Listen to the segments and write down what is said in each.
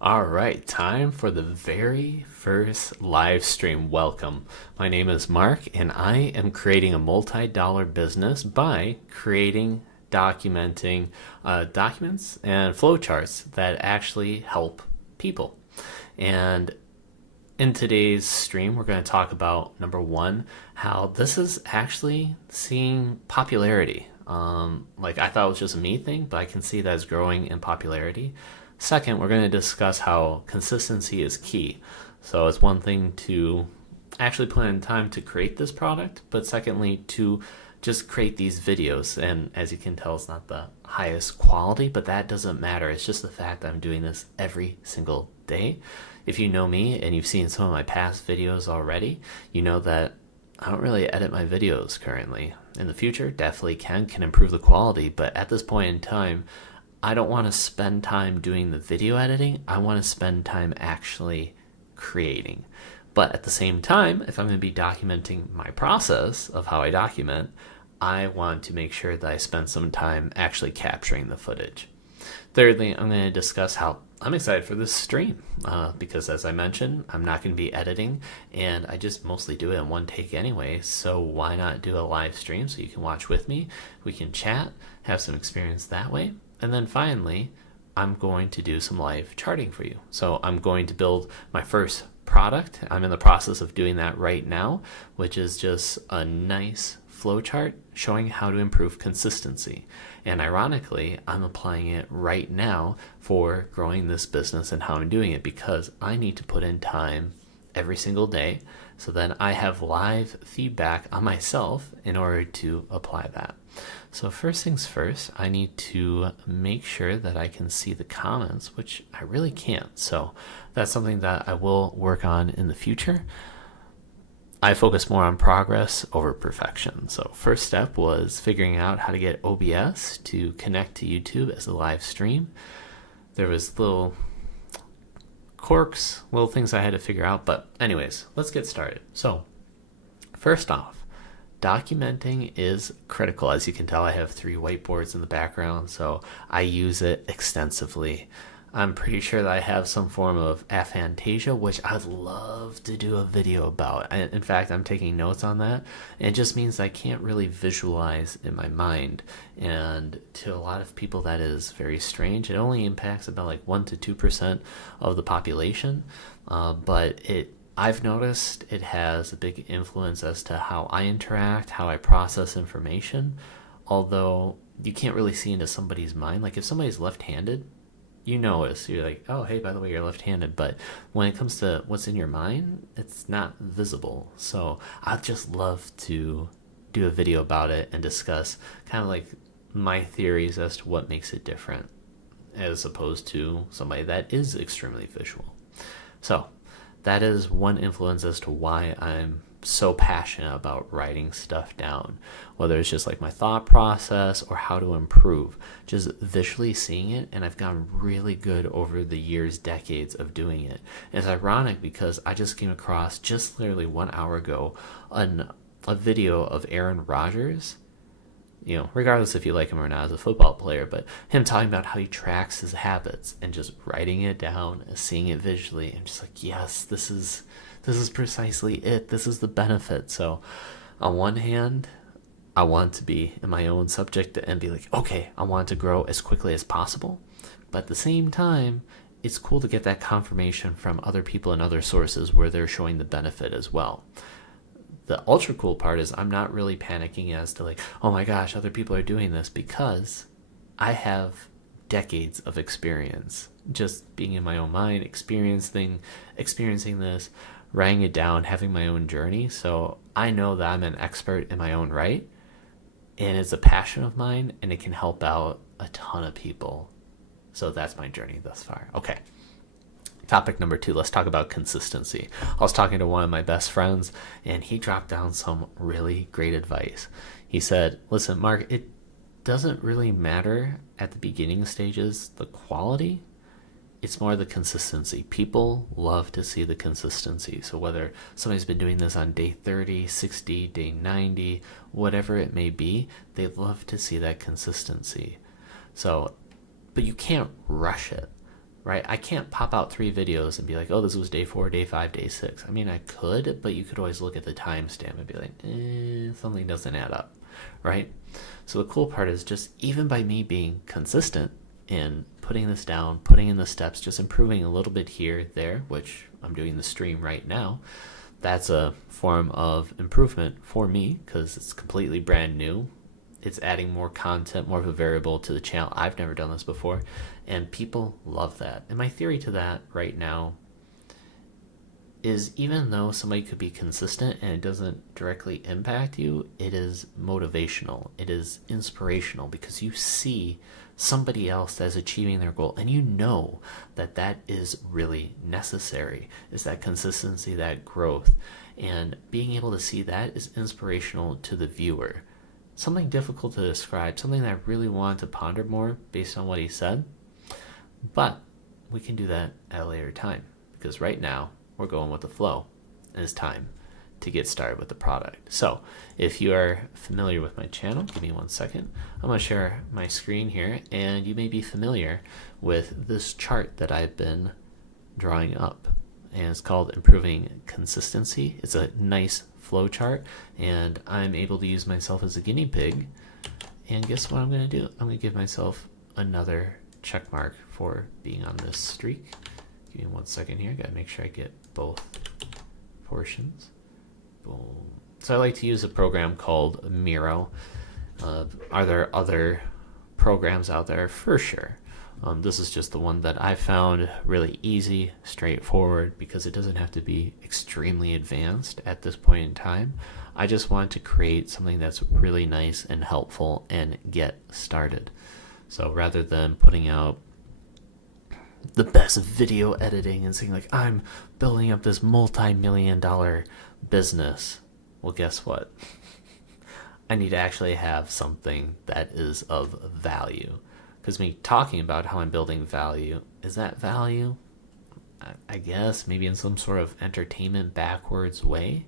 All right, time for the very first live stream. Welcome. My name is Mark, and I am creating a multi-dollar business by creating, documenting documents and flowcharts that actually help people. And in today's stream, we're going to talk about number one, how this is actually seeing popularity. Like I thought it was just a me thing, but I can see that it's growing in popularity. Second, we're going to discuss how consistency is key. So it's one thing to actually put in time to create this product, but secondly, to just create these videos. And as you can tell, it's not the highest quality, but that doesn't matter. It's just the fact that I'm doing this every single day. If you know me and you've seen some of my past videos already, you know that I don't really edit my videos currently. In the future, definitely can improve the quality, but at this point in time, I don't want to spend time doing the video editing. I want to spend time actually creating. But at the same time, if I'm going to be documenting my process of how I document, I want to make sure that I spend some time actually capturing the footage. Thirdly, I'm going to discuss how I'm excited for this stream because, as I mentioned, I'm not going to be editing, and I just mostly do it in one take anyway. So why not do a live stream so you can watch with me? We can chat, have some experience that way. And then finally, I'm going to do some live charting for you. So I'm going to build my first product. I'm in the process of doing that right now, which is just a nice flowchart showing how to improve consistency. And ironically, I'm applying it right now for growing this business and how I'm doing it because I need to put in time every single day so then I have live feedback on myself in order to apply that. So first things first, I need to make sure that I can see the comments, which I really can't. So that's something that I will work on in the future. I focus more on progress over perfection. So first step was figuring out how to get OBS to connect to YouTube as a live stream. There was little quirks, little things I had to figure out, but anyways, let's get started. So first off, documenting is critical. As you can tell, I have 3 whiteboards in the background, so I use it extensively. I'm pretty sure that I have some form of aphantasia, which I'd love to do a video about. In fact, I'm taking notes on that. It just means I can't really visualize in my mind. And to a lot of people, that is very strange. It only impacts about like 1 to 2% of the population. But I've noticed it has a big influence as to how I interact, how I process information. Although you can't really see into somebody's mind. Like if somebody's left-handed, you notice, you're like, oh, hey, by the way, you're left-handed. But when it comes to what's in your mind, it's not visible. So I'd just love to do a video about it and discuss kind of like my theories as to what makes it different as opposed to somebody that is extremely visual. So that is one influence as to why I'm so passionate about writing stuff down, whether it's just like my thought process or how to improve, just visually seeing it. And I've gotten really good over the years, decades of doing it. And it's ironic because I just came across just literally 1 hour ago a video of Aaron Rodgers, regardless if you like him or not as a football player, but him talking about how he tracks his habits and just writing it down, seeing it visually. I'm just like, yes, this is precisely it. This is the benefit. So on one hand, I want to be in my own subject and be like, okay, I want to grow as quickly as possible. But at the same time, it's cool to get that confirmation from other people and other sources where they're showing the benefit as well. The ultra cool part is I'm not really panicking as to like, oh my gosh, other people are doing this, because I have decades of experience just being in my own mind, experiencing this, writing it down, having my own journey. So I know that I'm an expert in my own right, and it's a passion of mine, and it can help out a ton of people. So that's my journey thus far. Okay. Topic number 2, let's talk about consistency. I was talking to one of my best friends, and he dropped down some really great advice. He said, listen, Mark, it doesn't really matter at the beginning stages, the quality. It's more the consistency. People love to see the consistency. So whether somebody's been doing this on day 30, 60, day 90, whatever it may be, they love to see that consistency. So, but you can't rush it, right? I can't pop out 3 videos and be like, oh, this was day 4, day 5, day 6. I mean, I could, but you could always look at the timestamp and be like, something doesn't add up, right? So the cool part is just even by me being consistent in putting this down, putting in the steps, just improving a little bit here, there, which I'm doing the stream right now, that's a form of improvement for me because it's completely brand new. It's adding more content, more of a variable to the channel. I've never done this before, and people love that. And my theory to that right now is even though somebody could be consistent and it doesn't directly impact you, it is motivational. It is inspirational because you see somebody else that's achieving their goal and you know that that is really necessary. Is that consistency, that growth, and being able to see that is inspirational to the viewer. Something difficult to describe, something that I really want to ponder more based on what he said, but we can do that at a later time because right now we're going with the flow and it's time to get started with the product. So if you are familiar with my channel, give me 1 second. I'm going to share my screen here and you may be familiar with this chart that I've been drawing up, and it's called Improving Consistency. It's a nice flow chart and I'm able to use myself as a guinea pig, and guess what I'm going to do? I'm going to give myself another check mark for being on this streak. Give me 1 second here. Gotta make sure I get both portions. Boom. So I like to use a program called Miro. Are there other programs out there? For sure. This is just the one that I found really easy, straightforward, because it doesn't have to be extremely advanced at this point in time. I just want to create something that's really nice and helpful and get started. So rather than putting out the best video editing and saying like, I'm building up this multi-million-dollar business, well, guess what? I need to actually have something that is of value. Because me talking about how I'm building value, is that value? I guess maybe in some sort of entertainment backwards way.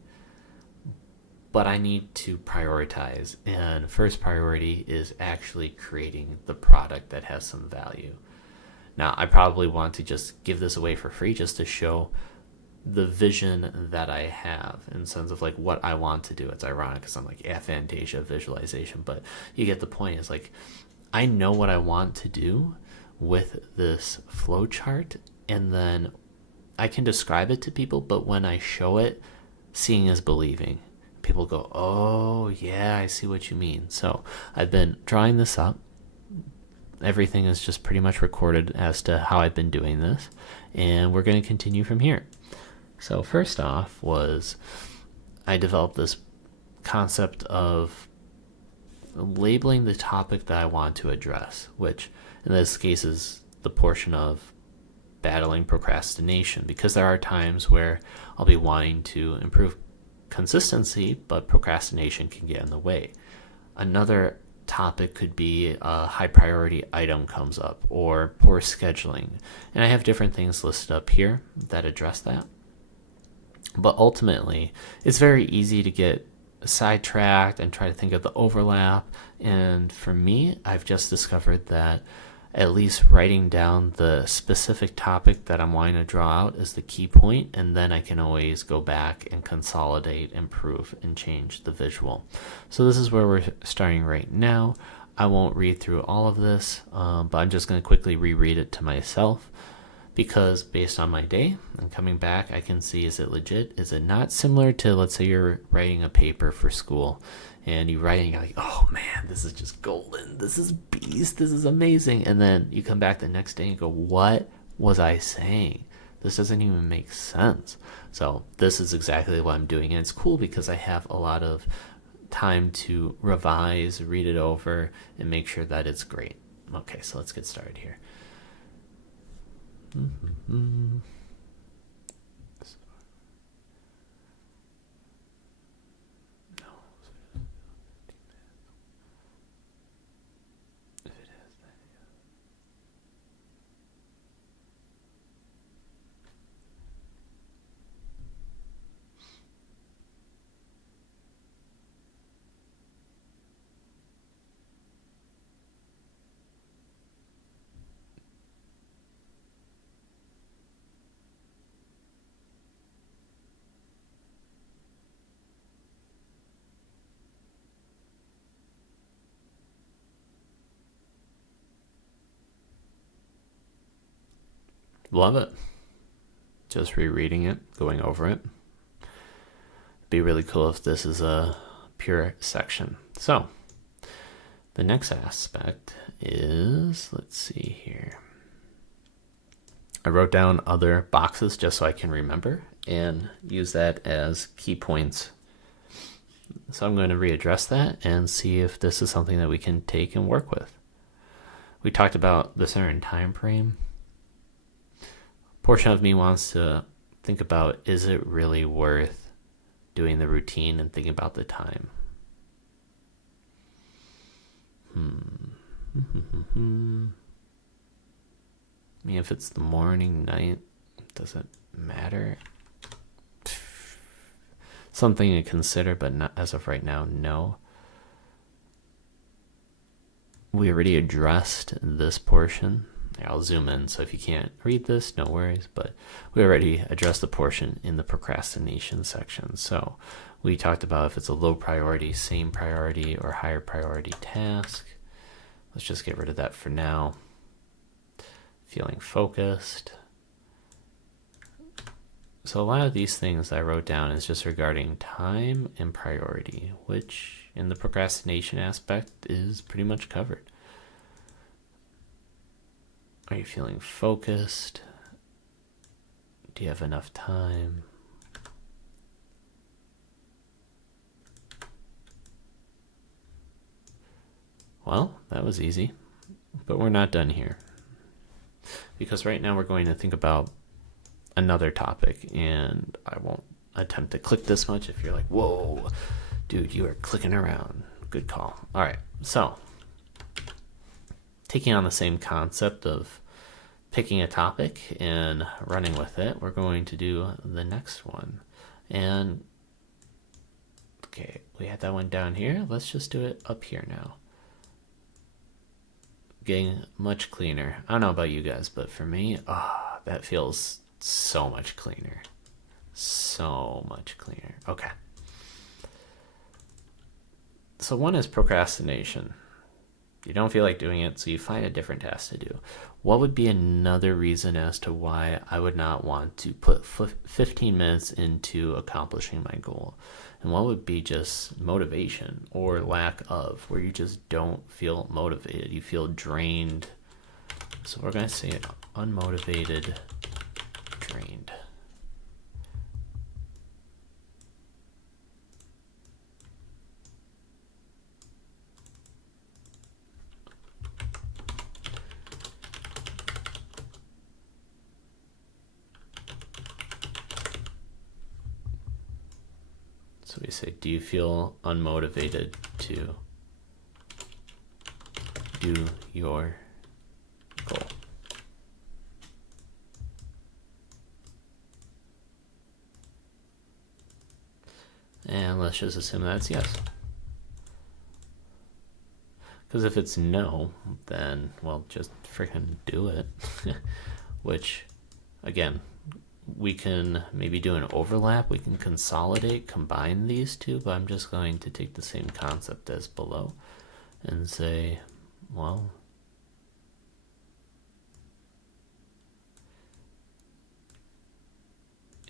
But I need to prioritize, and first priority is actually creating the product that has some value. Now, I probably want to just give this away for free just to show the vision that I have in sense of like what I want to do. It's ironic because I'm like aphantasia visualization, but you get the point. Is like I know what I want to do with this flow chart, and then I can describe it to people, but when I show it, seeing is believing. People go, oh yeah, I see what you mean. So I've been drawing this up. Everything is just pretty much recorded as to how I've been doing this, and we're going to continue from here. So first off was I developed this concept of labeling the topic that I want to address, which in this case is the portion of battling procrastination, because there are times where I'll be wanting to improve consistency, but procrastination can get in the way. Another topic could be a high priority item comes up, or poor scheduling, and I have different things listed up here that address that. But ultimately, it's very easy to get sidetracked and try to think of the overlap, and for me, I've just discovered that at least writing down the specific topic that I'm wanting to draw out is the key point, and then I can always go back and consolidate, improve, and change the visual. So this is where we're starting right now. I won't read through all of this, but I'm just going to quickly reread it to myself, because based on my day and coming back, I can see, is it legit? Is it not? Similar to, let's say you're writing a paper for school, and you're writing, you're like, oh man, this is just golden, this is beast, this is amazing, and then you come back the next day and go, what was I saying? This doesn't even make sense. So this is exactly what I'm doing, and it's cool because I have a lot of time to revise, read it over, and make sure that it's great. Okay, so let's get started here. No. If it is, then yeah. Love it. Just rereading it, going over it. Be really cool if this is a pure section. So the next aspect is, let's see here. I wrote down other boxes just so I can remember and use that as key points. So I'm going to readdress that and see if this is something that we can take and work with. We talked about the certain time frame. Portion of me wants to think about, is it really worth doing the routine and thinking about the time? I mean, if it's the morning, night, does it matter? Something to consider, but not as of right now, no. We already addressed this portion. I'll zoom in, so if you can't read this, no worries, but we already addressed the portion in the procrastination section. So we talked about if it's a low priority, same priority, or higher priority task. Let's just get rid of that for now. Feeling focused. So a lot of these things I wrote down is just regarding time and priority, which in the procrastination aspect is pretty much covered. Are you feeling focused? Do you have enough time? Well, that was easy, but we're not done here. Because right now we're going to think about another topic, and I won't attempt to click this much. If you're like, whoa, dude, you are clicking around. Good call. All right, so taking on the same concept of picking a topic and running with it, we're going to do the next one. And okay, we had that one down here. Let's just do it up here now. Getting much cleaner. I don't know about you guys, but for me, that feels so much cleaner. So much cleaner. Okay. So one is procrastination. You don't feel like doing it, so you find a different task to do. What would be another reason as to why I would not want to put 15 minutes into accomplishing my goal? And what would be just motivation or lack of, where you just don't feel motivated, you feel drained. So we're going to say unmotivated, drained. So we say, do you feel unmotivated to do your goal? And let's just assume that's yes. Because if it's no, then, well, just freaking do it. Which, again, we can maybe do an overlap. We can consolidate, combine these two, but I'm just going to take the same concept as below and say, well,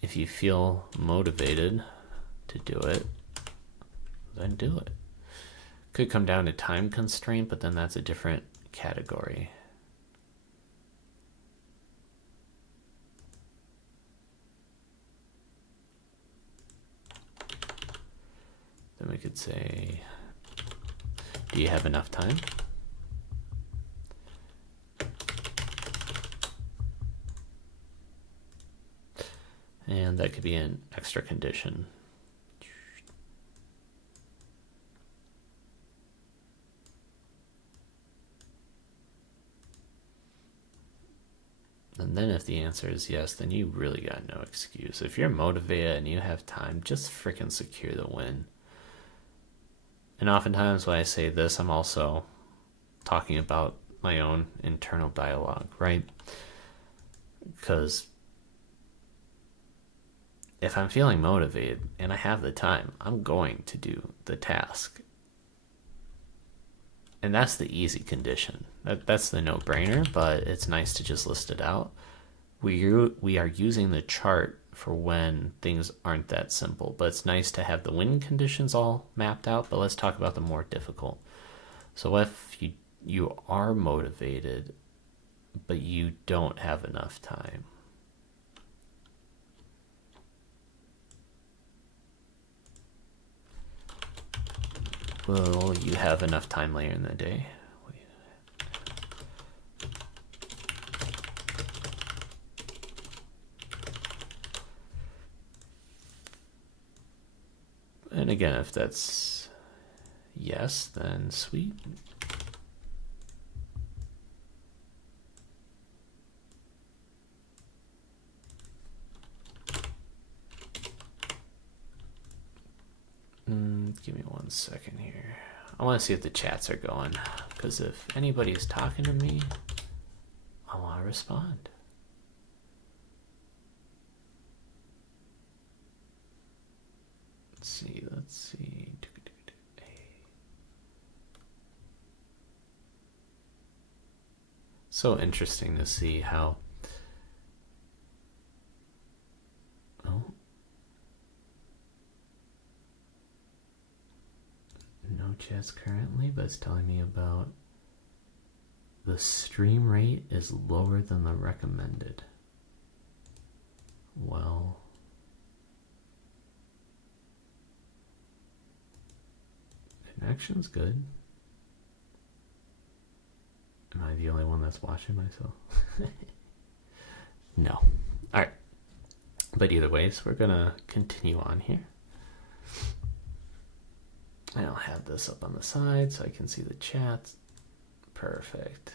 if you feel motivated to do it, then do it. Could come down to time constraint, but then that's a different category. Then we could say, do you have enough time? And that could be an extra condition. And then if the answer is yes, then you really got no excuse. If you're motivated and you have time, just freaking secure the win. And oftentimes when I say this, I'm also talking about my own internal dialogue, right? Because if I'm feeling motivated and I have the time, I'm going to do the task. And that's the easy condition. That's the no-brainer, but it's nice to just list it out. we are using the chart for when things aren't that simple, but it's nice to have the wind conditions all mapped out. But let's talk about the more difficult. So if you are motivated but you don't have enough time, will you have enough time later in the day? And again, if that's yes, then sweet. Give me 1 second here. I want to see if the chats are going, because if anybody's talking to me, I want to respond. Let's see. So interesting to see how. Oh. No chats currently, but it's telling me about the stream rate is lower than the recommended. Well, connection's good. Am I the only one that's watching myself? No. All right. But either ways, we're gonna continue on here. And I'll have this up on the side so I can see the chat. Perfect.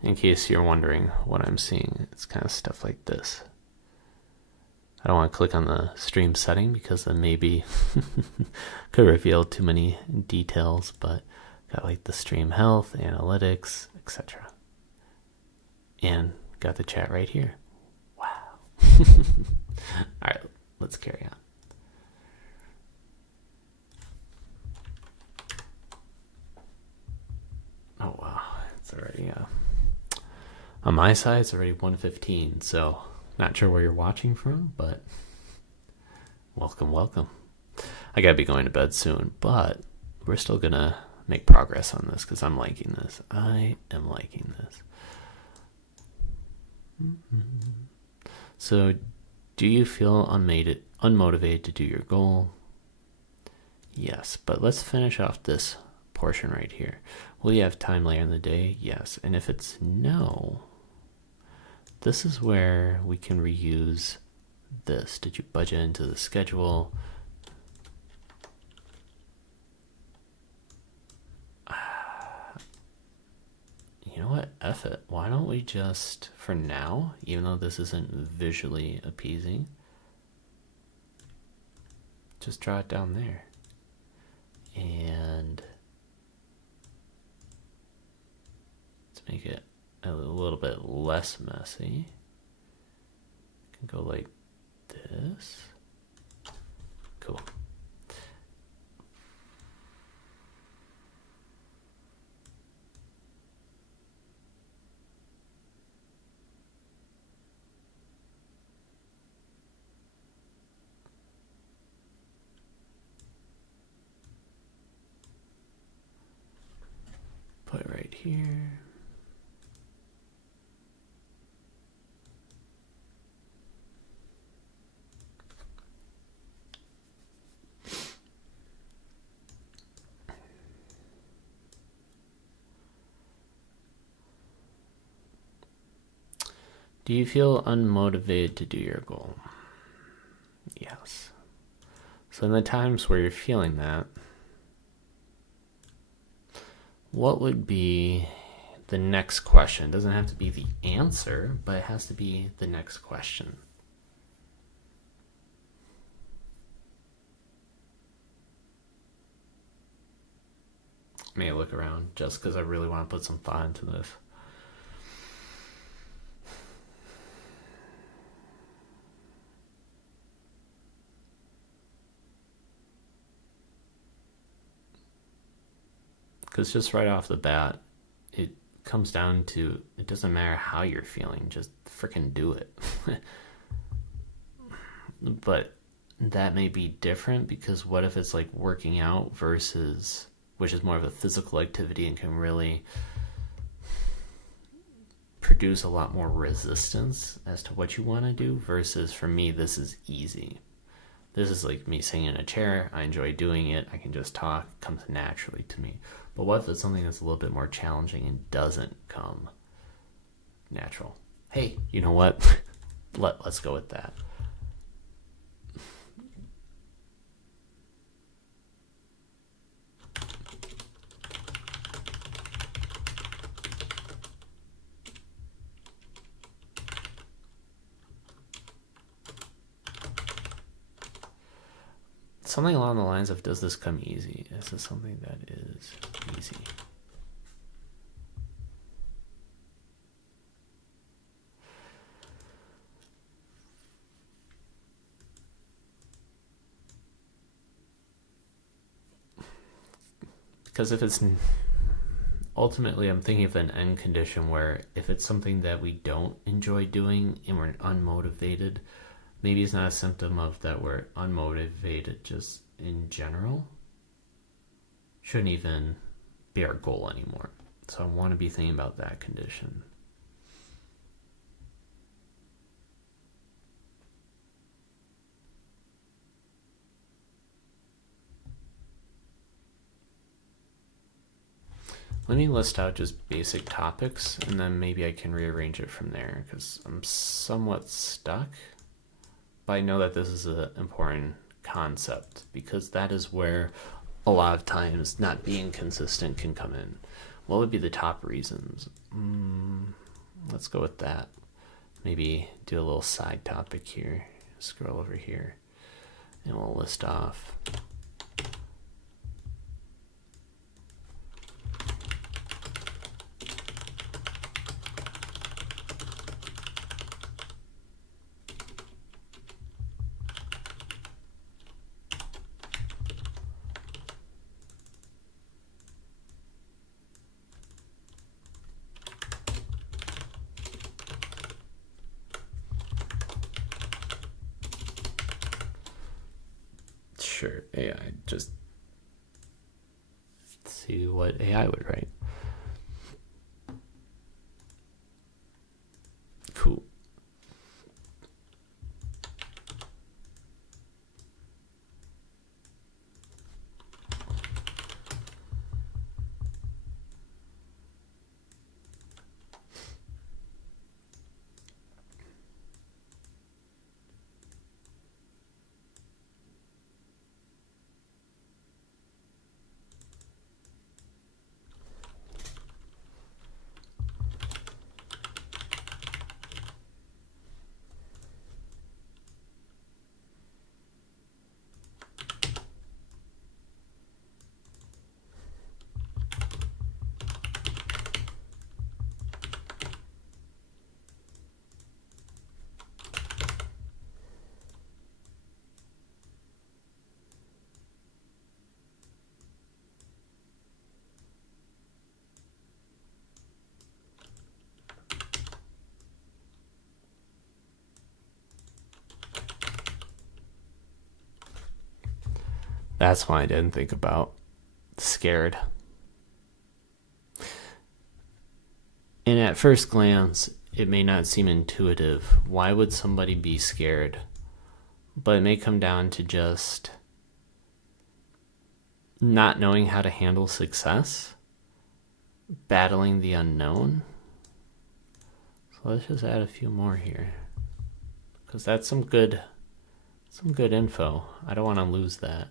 In case you're wondering what I'm seeing, it's kind of stuff like this. I don't want to click on the stream setting because then maybe could reveal too many details, but got like the stream health, analytics, etc. And got the chat right here. Wow. All right, let's carry on. Oh wow, it's already on my side it's already 1:15, so not sure where you're watching from, but welcome. I gotta be going to bed soon, but we're still gonna make progress on this because I'm liking this. I am liking this. So, do you feel unmotivated to do your goal? Yes, but let's finish off this portion right here. Will you have time later in the day? Yes. And if it's no, this is where we can reuse this. Did you budget into the schedule? You know what? F it. Why don't we just, for now, even though this isn't visually appeasing, just draw it down there. And let's make it a little bit less messy. Can go like this. Cool. Put it right here. Do you feel unmotivated to do your goal? Yes. So in the times where you're feeling that, what would be the next question? It doesn't have to be the answer, but it has to be the next question. May I look around just because I really want to put some thought into this. because just right off the bat, it comes down to it doesn't matter how you're feeling, just freaking do it. But that may be different because what if it's like working out versus, which is more of a physical activity and can really produce a lot more resistance as to what you want to do, versus for me, this is easy. This is like me sitting in a chair. I enjoy doing it. I can just talk. It comes naturally to me. But what if it's something that's a little bit more challenging and doesn't come natural? Hey, you know what? Let's go with that. Something along the lines of, does this come easy? Is this something that is easy? Because if it's, ultimately I'm thinking of an end condition where if it's something that we don't enjoy doing and we're unmotivated, maybe it's not a symptom of that we're unmotivated, just in general. Shouldn't even be our goal anymore. So I want to be thinking about that condition. Let me list out just basic topics and then maybe I can rearrange it from there because I'm somewhat stuck. But I know that this is an important concept because that is where a lot of times not being consistent can come in. What would be the top reasons? Let's go with that. Maybe do a little side topic here. Scroll over here and we'll list off. Sure, AI, just see what AI would write. Cool. That's why I didn't think about scared. And at first glance, it may not seem intuitive. Why would somebody be scared? But it may come down to just not knowing how to handle success, battling the unknown. So let's just add a few more here, because that's some good info. I don't want to lose that.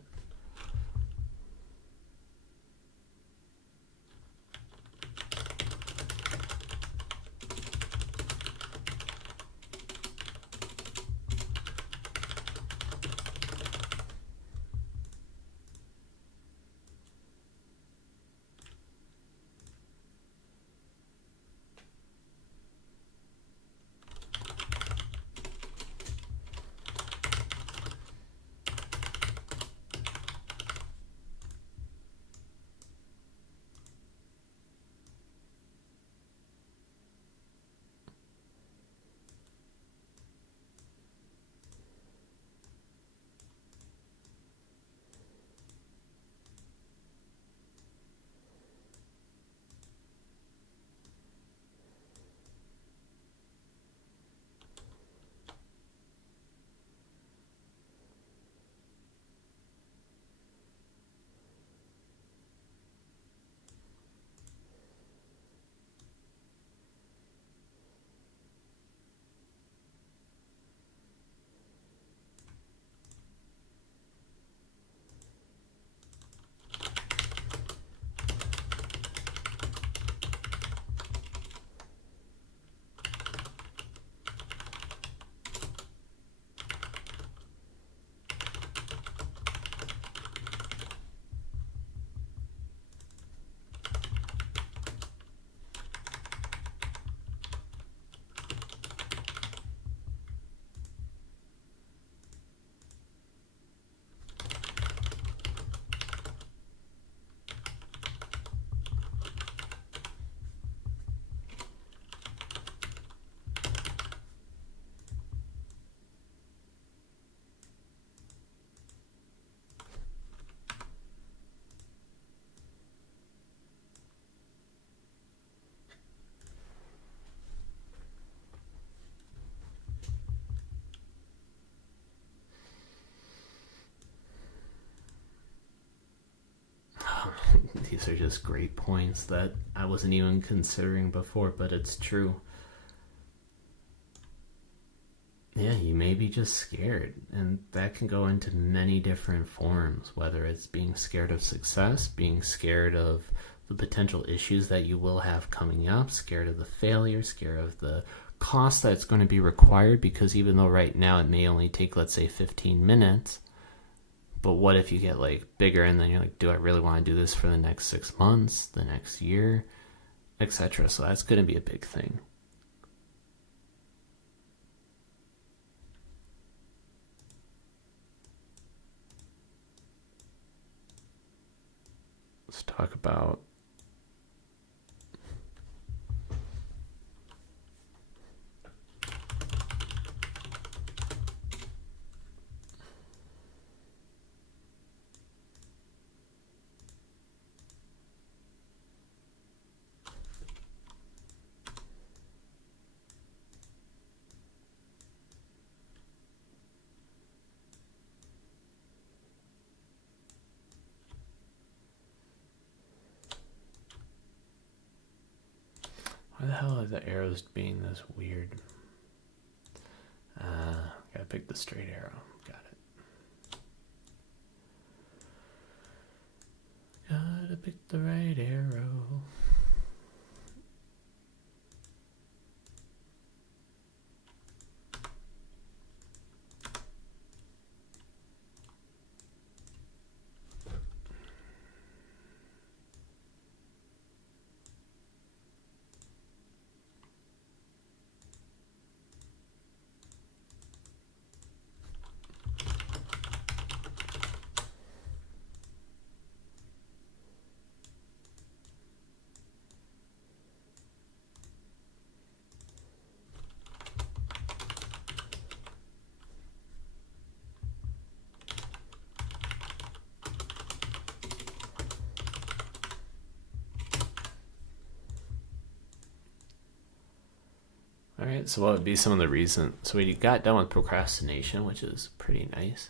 these are just great points that I wasn't even considering before, but it's true. Yeah, you may be just scared, and that can go into many different forms, whether it's being scared of success, being scared of the potential issues that you will have coming up, scared of the failure, scared of the cost that's going to be required, because even though right now it may only take, let's say, 15 minutes, but what if you get like bigger and then you're like, do I really want to do this for the next 6 months, the next year, etc.? So that's going to be a big thing. Let's talk about why the hell are the arrows being this weird? Gotta pick the straight arrow. Got it. Gotta pick the right arrow. Alright, so what would be some of the reasons? So we got done with procrastination, which is pretty nice.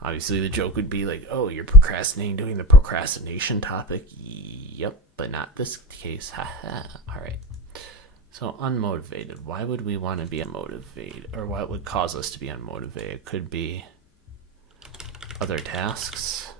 Obviously, the joke would be like, oh, you're procrastinating doing the procrastination topic. Yep, but not this case. Haha. Alright. So, unmotivated. Why would we want to be unmotivated? Or what would cause us to be unmotivated? It could be other tasks.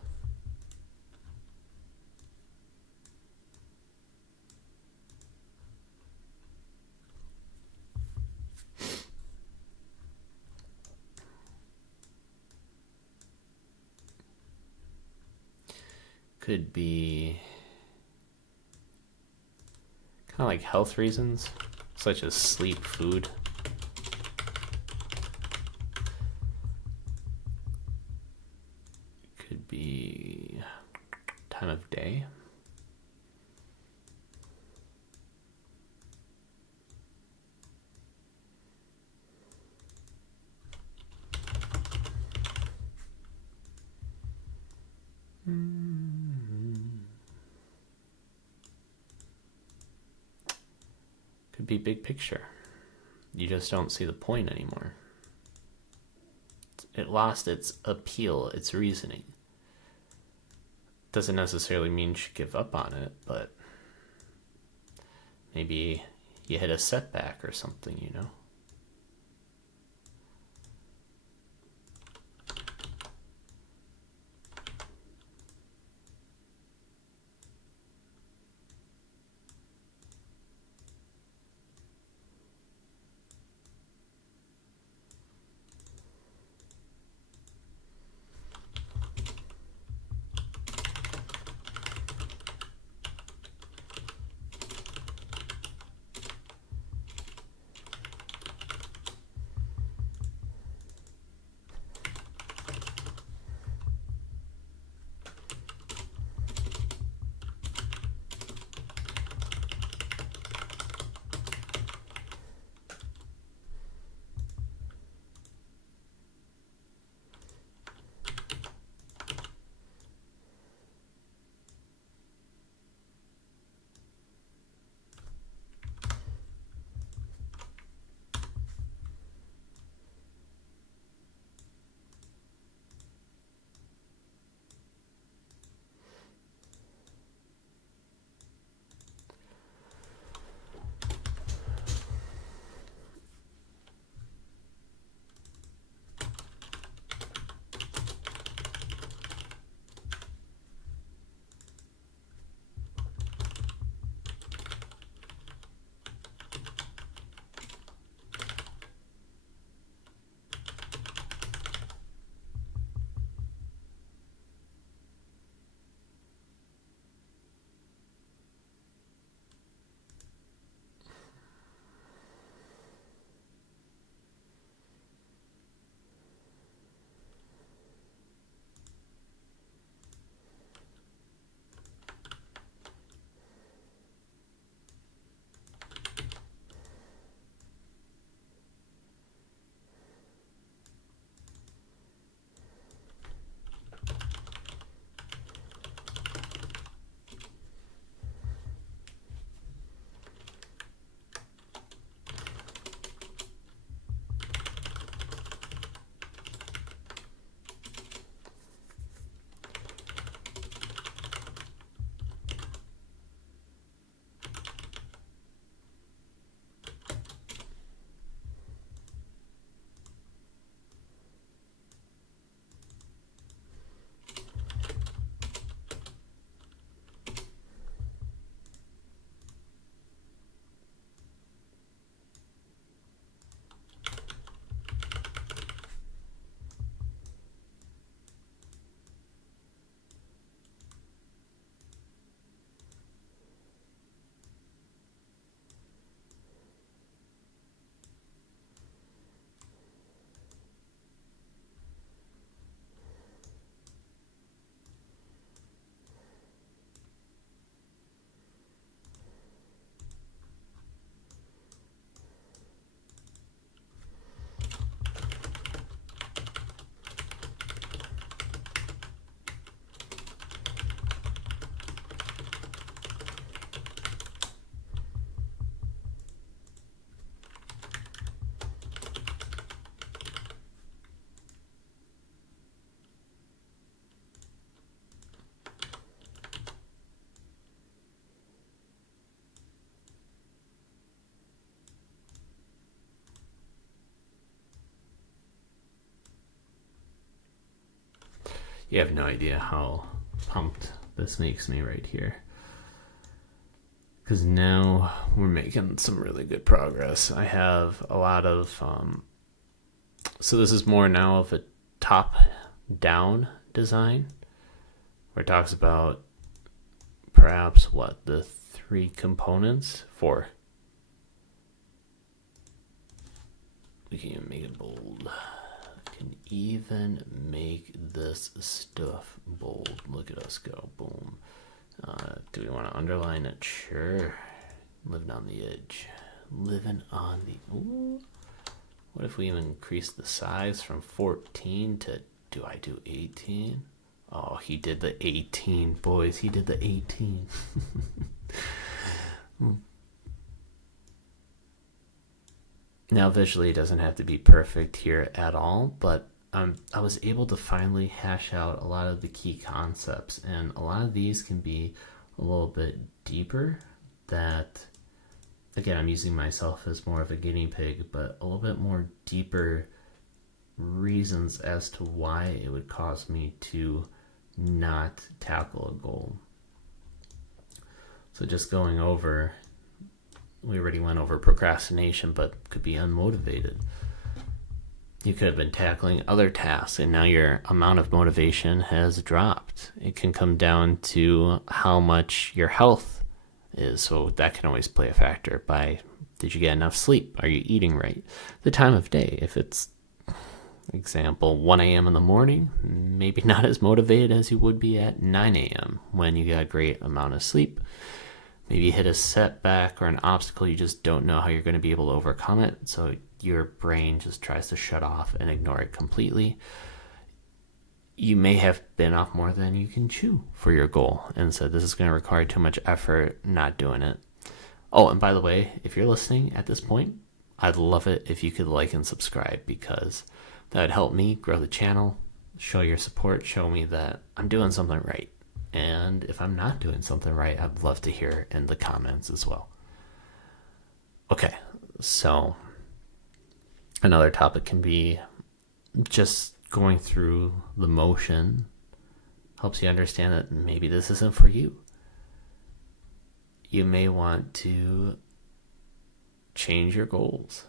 Could be kind of like health reasons, such as sleep, food. Could be time of day. Could be big picture. You just don't see the point anymore. It lost its appeal, its reasoning. Doesn't necessarily mean you should give up on it, but maybe you hit a setback or something, you know? You have no idea how pumped this makes me right here. Because now we're making some really good progress. I have a lot of... so this is more now of a top-down design, where it talks about perhaps, the 3 components? 4. We can even make it bold. Can even make this stuff bold. Look at us go. Boom. Do we want to underline it? Sure. Living on the edge. Living on the... Ooh. What if we even increase the size from 14 to... Do I do 18? Oh, he did the 18, boys. He did the 18. Now, visually, it doesn't have to be perfect here at all, but I was able to finally hash out a lot of the key concepts, and a lot of these can be a little bit deeper. That, again, I'm using myself as more of a guinea pig, but a little bit more deeper reasons as to why it would cause me to not tackle a goal. So just going over, we already went over procrastination, but could be unmotivated. You could have been tackling other tasks, and now your amount of motivation has dropped. It can come down to how much your health is, so that can always play a factor by, did you get enough sleep? Are you eating right? The time of day, if it's, example, 1 a.m. in the morning, maybe not as motivated as you would be at 9 a.m. when you got a great amount of sleep. Maybe you hit a setback or an obstacle, you just don't know how you're going to be able to overcome it, so your brain just tries to shut off and ignore it completely. You may have been off more than you can chew for your goal and said, this is going to require too much effort, not doing it. Oh, and by the way, if you're listening at this point, I'd love it if you could like and subscribe, because that would help me grow the channel, show your support, show me that I'm doing something right. And if I'm not doing something right, I'd love to hear in the comments as well. Okay, so another topic can be just going through the motion helps you understand that maybe this isn't for you. You may want to change your goals.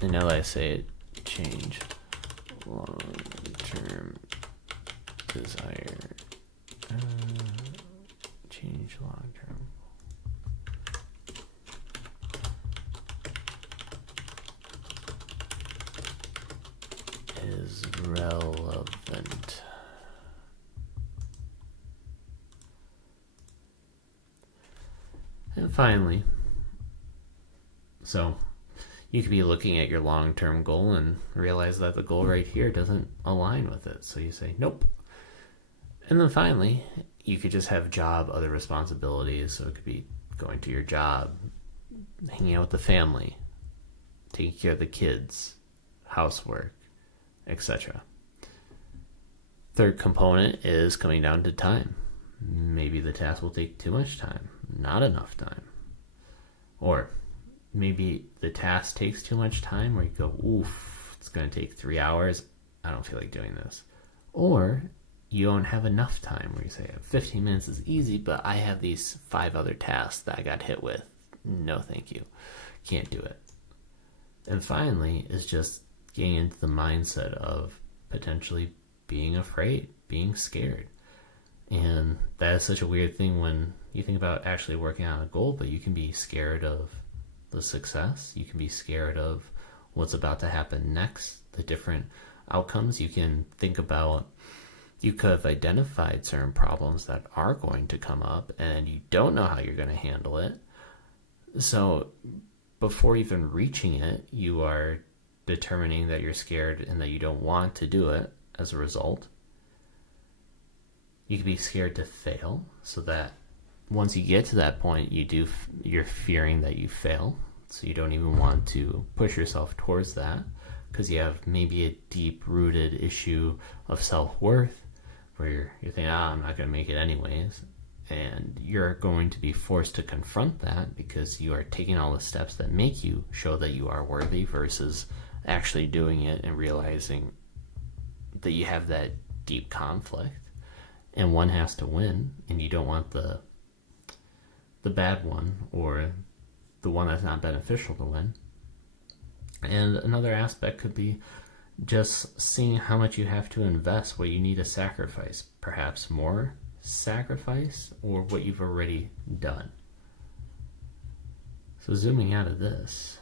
And now that I say it, change long-term desire, change long-term. Is relevant. And finally, so you could be looking at your long-term goal and realize that the goal right here doesn't align with it. So you say, nope. And then finally, you could just have other responsibilities. So it could be going to your job, hanging out with the family, taking care of the kids, housework, etc. Third component is coming down to time. Maybe the task will take too much time, not enough time. Or maybe the task takes too much time where you go, oof, it's going to take 3 hours. I don't feel like doing this. Or you don't have enough time where you say 15 minutes is easy, but I have these 5 other tasks that I got hit with. No, thank you. Can't do it. And finally is just getting into the mindset of potentially being afraid, being scared. And that is such a weird thing when you think about actually working on a goal, but you can be scared of the success. You can be scared of what's about to happen next, the different outcomes. You can think about, you could have identified certain problems that are going to come up and you don't know how you're going to handle it. So before even reaching it, you are determining that you're scared and that you don't want to do it as a result. You could be scared to fail, so that once you get to that point, you're fearing that you fail, so you don't even want to push yourself towards that because you have maybe a deep-rooted issue of self-worth where you're thinking, I'm not going to make it anyways, and you're going to be forced to confront that because you are taking all the steps that make you show that you are worthy versus actually doing it and realizing that you have that deep conflict and one has to win, and you don't want the bad one or the one that's not beneficial to win. And another aspect could be just seeing how much you have to invest, what you need to sacrifice, perhaps more sacrifice or what you've already done. So zooming out of this,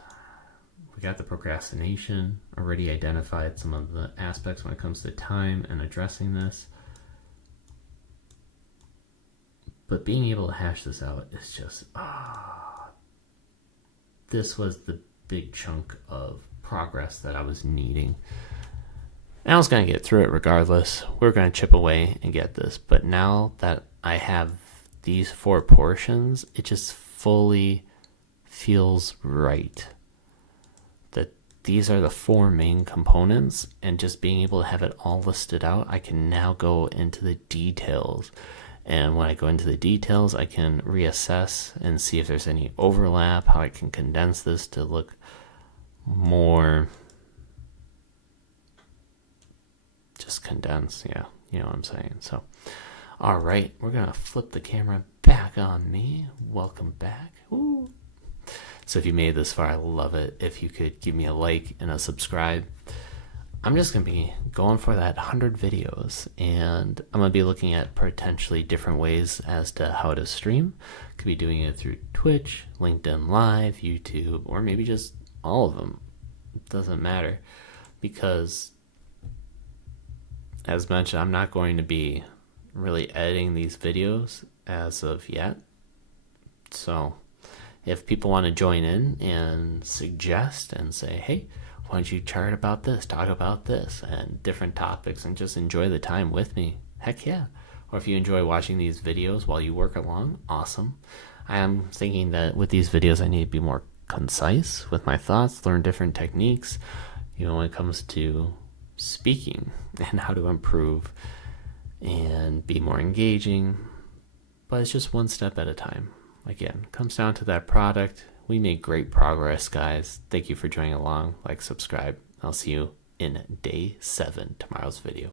we got the procrastination, already identified some of the aspects when it comes to time and addressing this. But being able to hash this out is just, this was the big chunk of progress that I was needing. And I was going to get through it regardless. We're going to chip away and get this. But now that I have these 4 portions, it just fully feels right. That these are the 4 main components, and just being able to have it all listed out, I can now go into the details. And when I go into the details, I can reassess and see if there's any overlap, how I can condense this to look more just condensed. Yeah, you know what I'm saying. So, all right, we're going to flip the camera back on me. Welcome back. Ooh. So if you made it this far, I love it. If you could give me a like and a subscribe. I'm just going to be going for that 100 videos, and I'm going to be looking at potentially different ways as to how to stream. Could be doing it through Twitch, LinkedIn Live, YouTube, or maybe just all of them. It doesn't matter, because as mentioned, I'm not going to be really editing these videos as of yet. So if people want to join in and suggest and say, hey, why don't you chart about this, talk about this, and different topics, and just enjoy the time with me, heck yeah. Or if you enjoy watching these videos while you work along, awesome. I am thinking that with these videos I need to be more concise with my thoughts, learn different techniques, when it comes to speaking and how to improve and be more engaging. But it's just one step at a time. Again, comes down to that product. We made great progress, guys. Thank you for joining along. Like, subscribe. I'll see you in day 7, tomorrow's video.